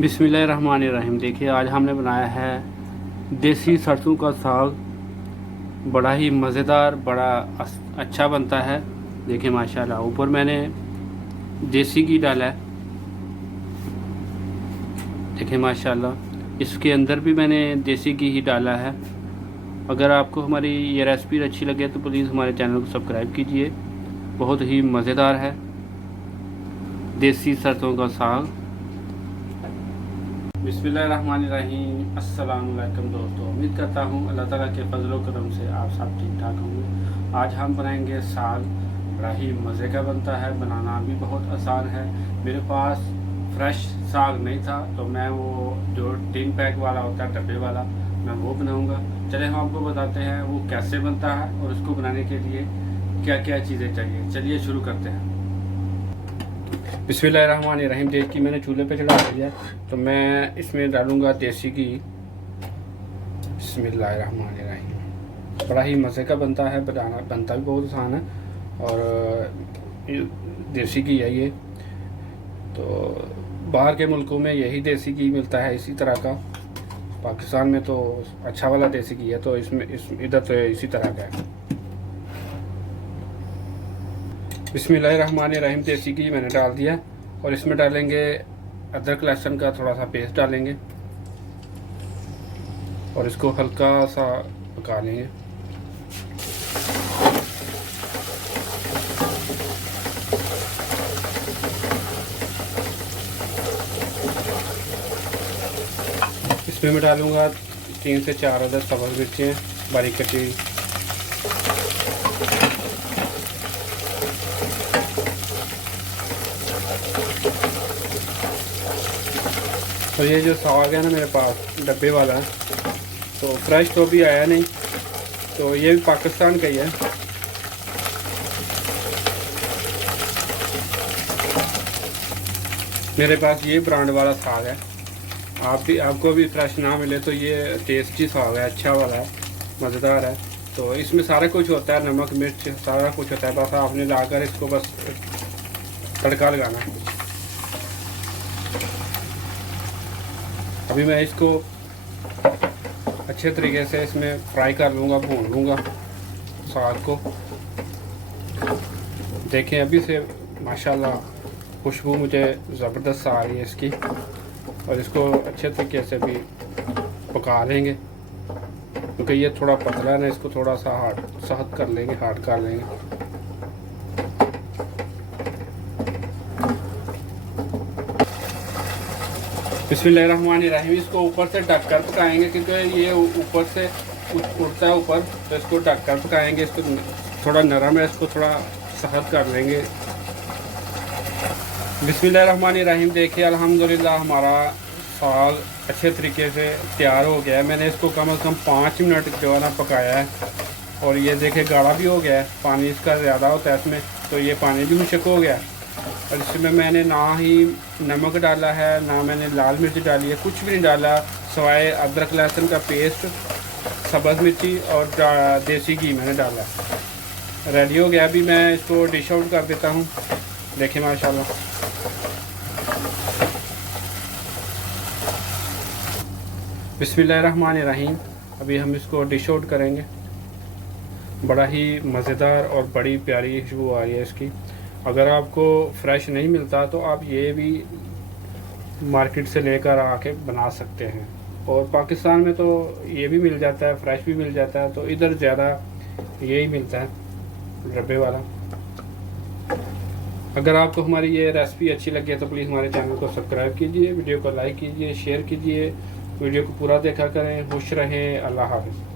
बिस्मिल्लाहिर्रहमानिर्रहीम। देखिए, आज हमने बनाया है देसी सरसों का साग। बड़ा ही मज़ेदार, बड़ा अच्छा बनता है। देखिए माशाल्लाह, ऊपर मैंने देसी घी डाला है। देखिए माशाल्लाह, इसके अंदर भी मैंने देसी घी ही डाला है। अगर आपको हमारी ये रेसिपी अच्छी लगे तो प्लीज़ हमारे चैनल को सब्सक्राइब कीजिए। बहुत ही मज़ेदार है देसी सरसों का साग। बिस्मिल्लाहिर्रहमानिर्रहीम। अस्सलाम वालेकुम दोस्तों, उम्मीद करता हूँ अल्लाह ताला के फजलो करम से आप सब ठीक ठाक होंगे। आज हम बनाएंगे साग। बड़ा ही मज़े का बनता है, बनाना भी बहुत आसान है। मेरे पास फ्रेश साग नहीं था तो मैं वो जो टिन पैक वाला होता है, डब्बे वाला, मैं वो बनाऊँगा। चले हम आपको बताते हैं वो कैसे बनता है और उसको बनाने के लिए क्या क्या चीज़ें चाहिए। चलिए शुरू करते हैं। बिस्मिल्लाहिर्रहमानिर्रहीम। देख की मैंने चूल्हे पे चढ़ा दिया, तो मैं इसमें डालूँगा देसी घी। बिस्मिल्लाहिर्रहमानिर्रहीम। बड़ा ही मज़े का बनता है, बनता भी बहुत आसान है। और देसी घी है ये। तो बाहर के मुल्कों में यही देसी घी मिलता है इसी तरह का। पाकिस्तान में तो अच्छा वाला देसी घी है, तो इधर तो इसी तरह का है। बिस्मिल्लाहिर्रहमानिर्रहीम। देसी घी मैंने डाल दिया और इसमें डालेंगे अदरक लहसुन का थोड़ा सा पेस्ट डालेंगे और इसको हल्का सा पका लेंगे। इसमें मैं डालूंगा 3 से 4 अदर सब्ज़ मिर्चें बारीक कटी हुई। और ये जो साग है ना मेरे पास डब्बे वाला है, तो फ्रेश तो भी आया नहीं, तो ये भी पाकिस्तान का ही है। मेरे पास ये ब्रांड वाला साग है। आपको भी फ्रेश ना मिले तो ये टेस्टी साग है, अच्छा वाला है, मज़ेदार है। तो इसमें सारा कुछ होता है, नमक मिर्च सारा कुछ होता है। बस आपने लाकर इसको बस तड़का लगाना है। अभी मैं इसको अच्छे तरीके से इसमें फ्राई कर लूँगा, भून लूँगा साग को। देखें अभी से माशाल्लाह खुशबू मुझे ज़बरदस्त आ रही है इसकी। और इसको अच्छे तरीके से भी पका लेंगे, क्योंकि ये थोड़ा पतला है ना, इसको थोड़ा सा सख्त कर लेंगे, हार्ड कर लेंगे। बिस्मिल्लाहिर्रहमानिर्रहीम। इसको ऊपर से ढककर पकाएंगे, क्योंकि ये ऊपर से उठता है ऊपर, तो इसको ढककर पकाएंगे। इसको थोड़ा नरम है, इसको थोड़ा सख्त कर लेंगे। बिस्मिल्लाहिर्रहमानिर्रहीम। देखिए अल्हम्दुलिल्लाह हमारा साग अच्छे तरीके से तैयार हो गया है। मैंने इसको कम से कम 5 मिनट जो है ना पकाया है। और ये देखिए गाढ़ा भी हो गया है, पानी इसका ज़्यादा होता है इसमें, तो ये पानी भी मुश्क हो गया। और इसमें मैंने ना ही नमक डाला है, ना मैंने लाल मिर्च डाली है, कुछ भी नहीं डाला सिवाय अदरक लहसुन का पेस्ट, सब्ज़ मिर्ची और देसी घी मैंने डाला। रेडी हो गया। अभी मैं इसको डिश आउट कर देता हूँ। देखिए माशाल्लाह। बिस्मिल्लाहिर्रहमानिर्रहीम। अभी हम इसको डिश आउट करेंगे। बड़ा ही मज़ेदार और बड़ी प्यारी खुशबू आ रही है इसकी। अगर आपको फ्रेश नहीं मिलता तो आप ये भी मार्केट से लेकर आके बना सकते हैं। और पाकिस्तान में तो ये भी मिल जाता है, फ्रेश भी मिल जाता है, तो इधर ज़्यादा यही मिलता है डब्बे वाला। अगर आपको हमारी ये रेसिपी अच्छी लगे तो प्लीज़ हमारे चैनल को सब्सक्राइब कीजिए, वीडियो को लाइक कीजिए, शेयर कीजिए, वीडियो को पूरा देखा करें। खुश रहें। अल्लाह हाफ़िज़।